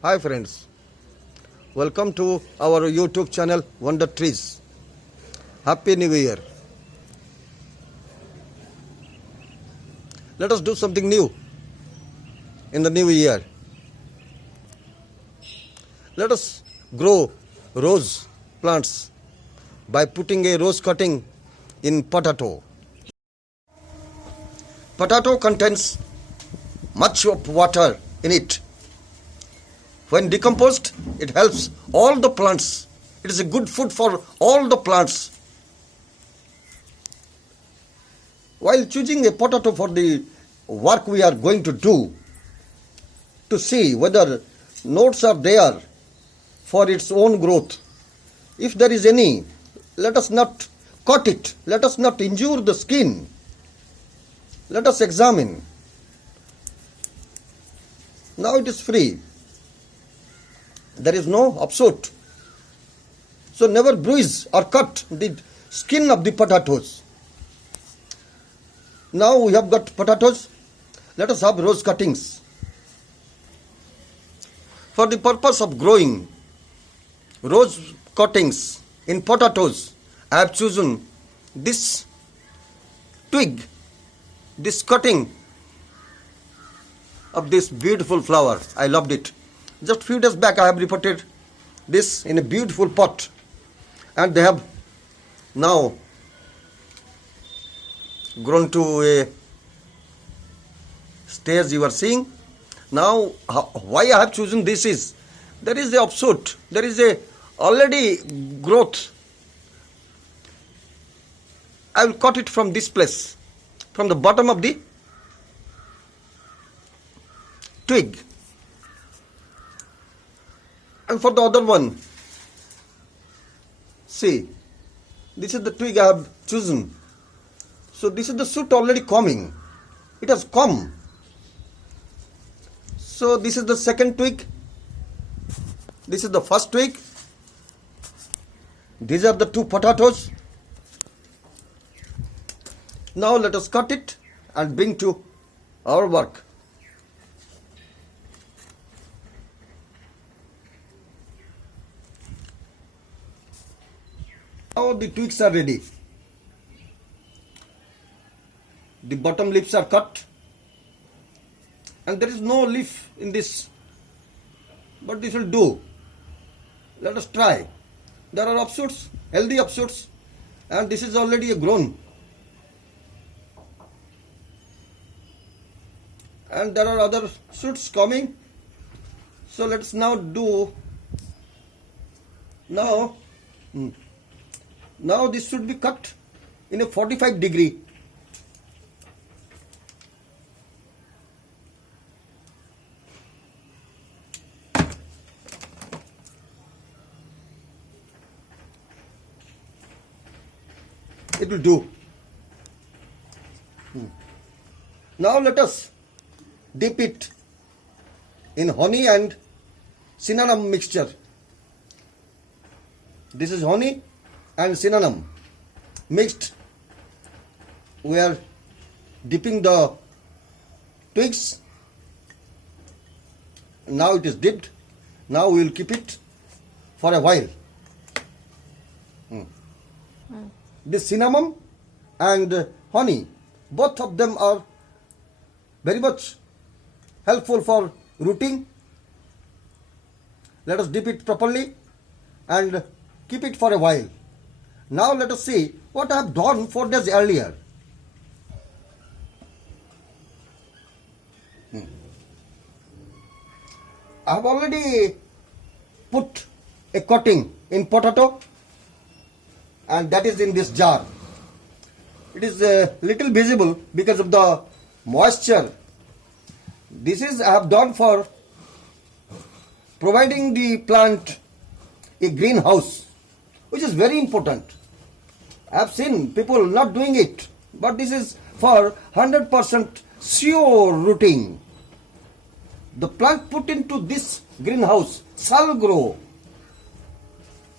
Hi friends, welcome to our YouTube channel Wonder Trees. Happy New Year. Let us do something new in the new year. Let us grow rose plants by putting a rose cutting in potato. Potato contains much of water in it. When decomposed, it helps all the plants. It is a good food for all the plants. While choosing a potato for the work we are going to do, to see whether nodes are there for its own growth. If there is any, let us not cut it. Let us not injure the skin. Let us examine. Now it is free. There is no upset. So never bruise or cut the skin of the potatoes. Now we have got potatoes. Let us have rose cuttings. For the purpose of growing rose cuttings in potatoes, I have chosen this twig, this cutting of this beautiful flower. I loved it. Just few days back I have reported this in a beautiful pot, and they have now grown to a stage you are seeing. Now why I have chosen this is, there is a offshoot, there is a already growth. I will cut it from this place, from the bottom of the twig. And for the other one, see, this is the twig I have chosen. So this is the shoot already coming. It has come. So this is the second twig. This is the first twig. These are the two potatoes. Now let us cut it and bring to our work. Now the twigs are ready. The bottom leaves are cut, and there is no leaf in this, but this will do. Let us try. There are offshoots, healthy offshoots, and this is already a grown. And there are other shoots coming. So let us now do. Now this should be cut in a 45-degree. It will do. Now let us dip it in honey and cinnamon mixture. This is honey and cinnamon mixed. We are dipping the twigs. Now it is dipped. Now we will keep it for a while. This cinnamon and honey, both of them are very much helpful for rooting. Let us dip it properly and keep it for a while. Now let us see what I have done 4 days earlier. I have already put a cutting in potato, and that is in this jar. It is a little visible because of the moisture. This is I have done for providing the plant a greenhouse, which is very important. I have seen people not doing it, but this is for 100% sure rooting. The plant put into this greenhouse shall grow.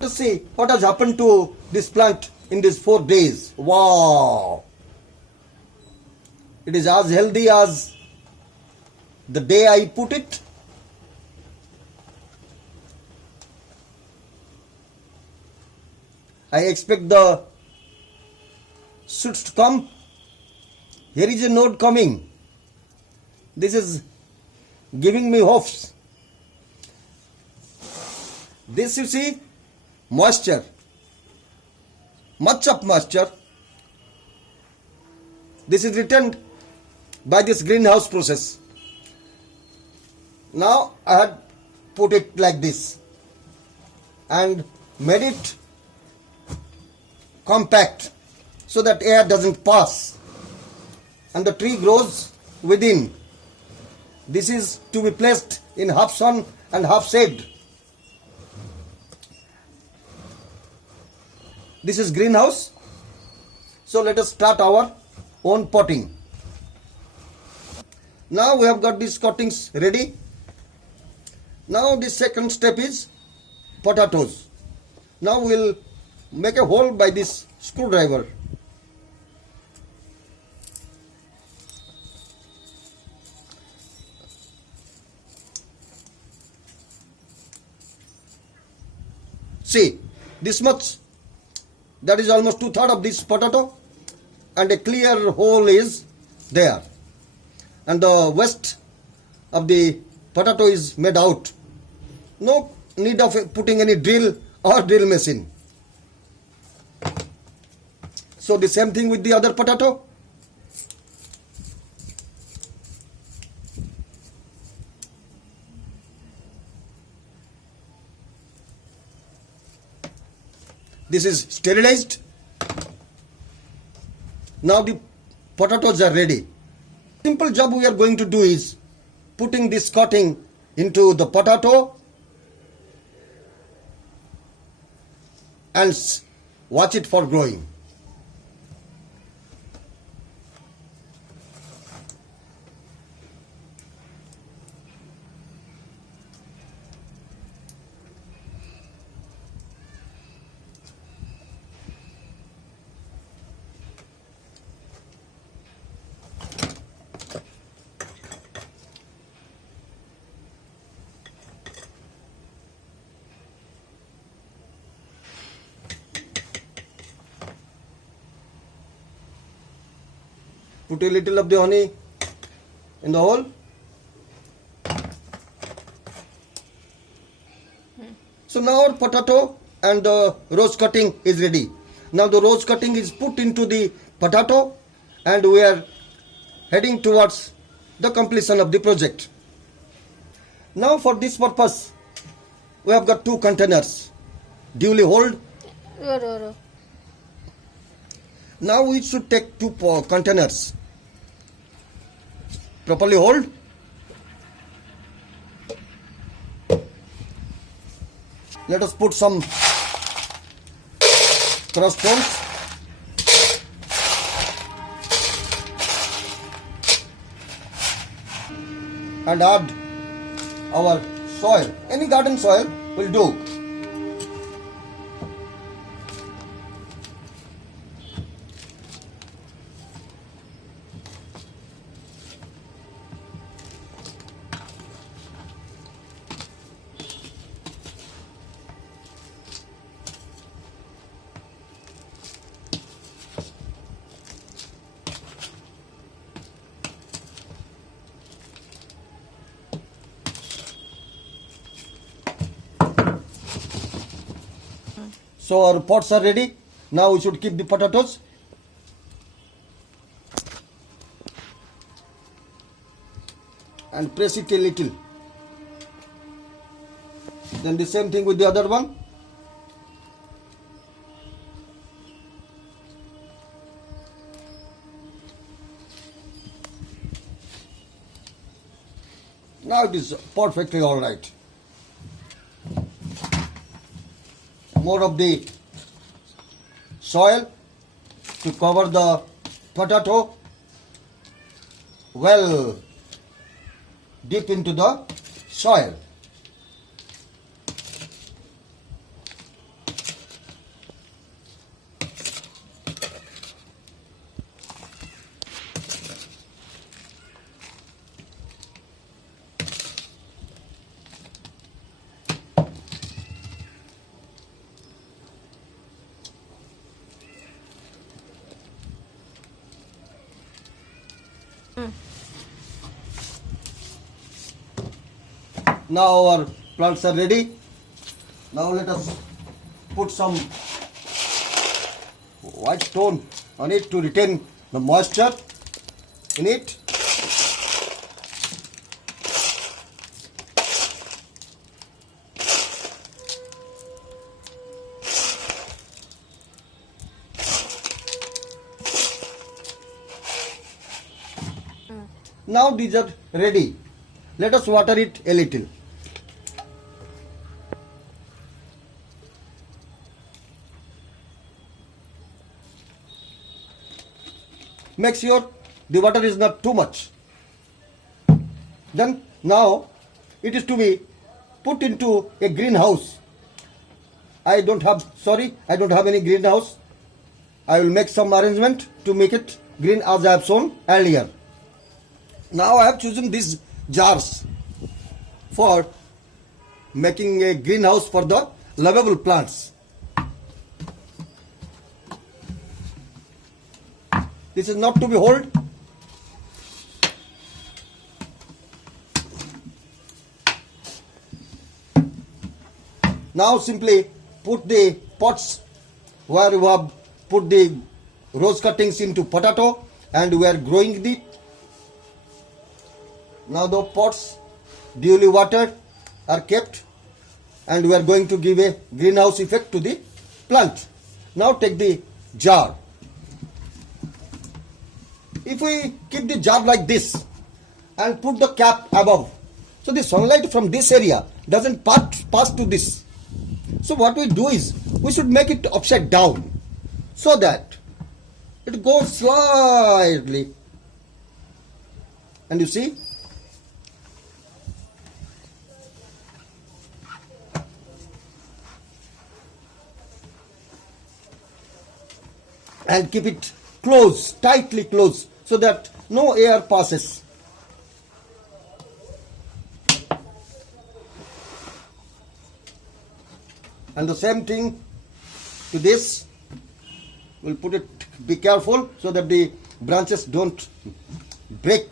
Let's see what has happened to this plant in these 4 days. Wow! It is as healthy as the day I put it. I expect the shoots to come. Here is a node coming. This is giving me hopes. This you see, moisture, much of moisture. This is retained by this greenhouse process. Now I had put it like this and made it compact so that air doesn't pass and the tree grows within. This is to be placed in half sun and half shade. This is greenhouse. So let us start our own potting. Now we have got these cuttings ready. Now the second step is potatoes. Now we will make a hole by this screwdriver. See, this much, that is almost 2/3 of this potato, and a clear hole is there. And the waste of the potato is made out. No need of putting any drill or drill machine. So the same thing with the other potato. This is sterilized. Now the potatoes are ready. Simple job we are going to do is putting this cutting into the potato and watch it for growing. Put a little of the honey in the hole. So now our potato and the rose cutting is ready. Now the rose cutting is put into the potato and we are heading towards the completion of the project. Now for this purpose, we have got 2 containers duly hold. Now we should take 2 containers, properly hold. Let us put some crushed stones. And add our soil. Any garden soil will do. So our pots are ready. Now we should keep the potatoes. And press it a little. Then the same thing with the other one. Now it is perfectly all right. More of the soil to cover the potato well deep into the soil. Now our plants are ready. Now let us put some white stone on it to retain the moisture in it. Now these are ready. Let us water it a little. Make sure the water is not too much. Then now it is to be put into a greenhouse. I don't have any greenhouse. I will make some arrangement to make it green as I have shown earlier. Now I have chosen these jars for making a greenhouse for the lovable plants. This is not to be hold. Now simply put the pots where you have put the rose cuttings into potato and we are growing it. Now the pots duly watered are kept and we are going to give a greenhouse effect to the plant. Now take the jar. If we keep the jar like this and put the cap above, so the sunlight from this area doesn't pass to this. So what we do is we should make it upside down so that it goes slightly. And you see, and keep it close, tightly close, so that no air passes. And the same thing to this. We'll put it, be careful so that the branches don't break.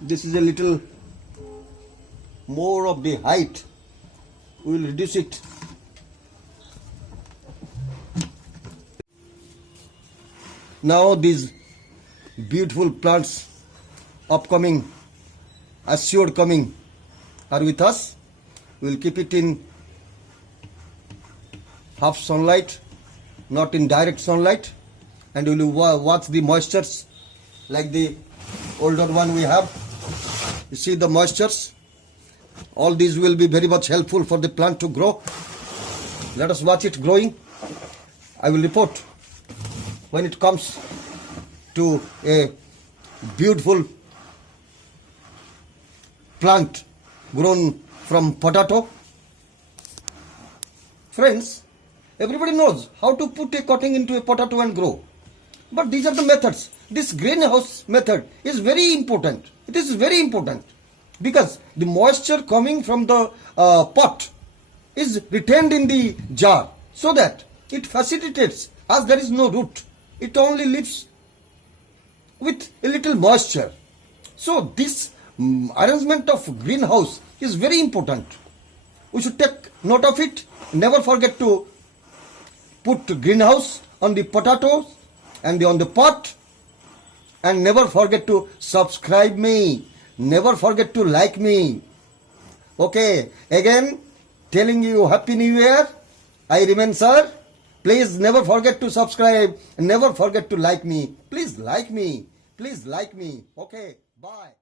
This is a little more of the height. We will reduce it. Now these beautiful plants upcoming, assured coming, are with us. We will keep it in half sunlight, not in direct sunlight, and we will watch the moistures like the older one we have. You see the moistures. All these will be very much helpful for the plant to grow. Let us watch it growing. I will report when it comes to a beautiful plant grown from potato. Friends, everybody knows how to put a cutting into a potato and grow. But these are the methods. This greenhouse method is very important. It is very important because the moisture coming from the pot is retained in the jar so that it facilitates, as there is no root. It only lives with a little moisture. So this arrangement of greenhouse is very important. We should take note of it. Never forget to put greenhouse on the potatoes and on the pot. And never forget to subscribe me. Never forget to like me. Okay, again telling you Happy New Year. I remain Sir. Please never forget to subscribe. Never forget to like me. Please like me. Please like me. Okay, bye.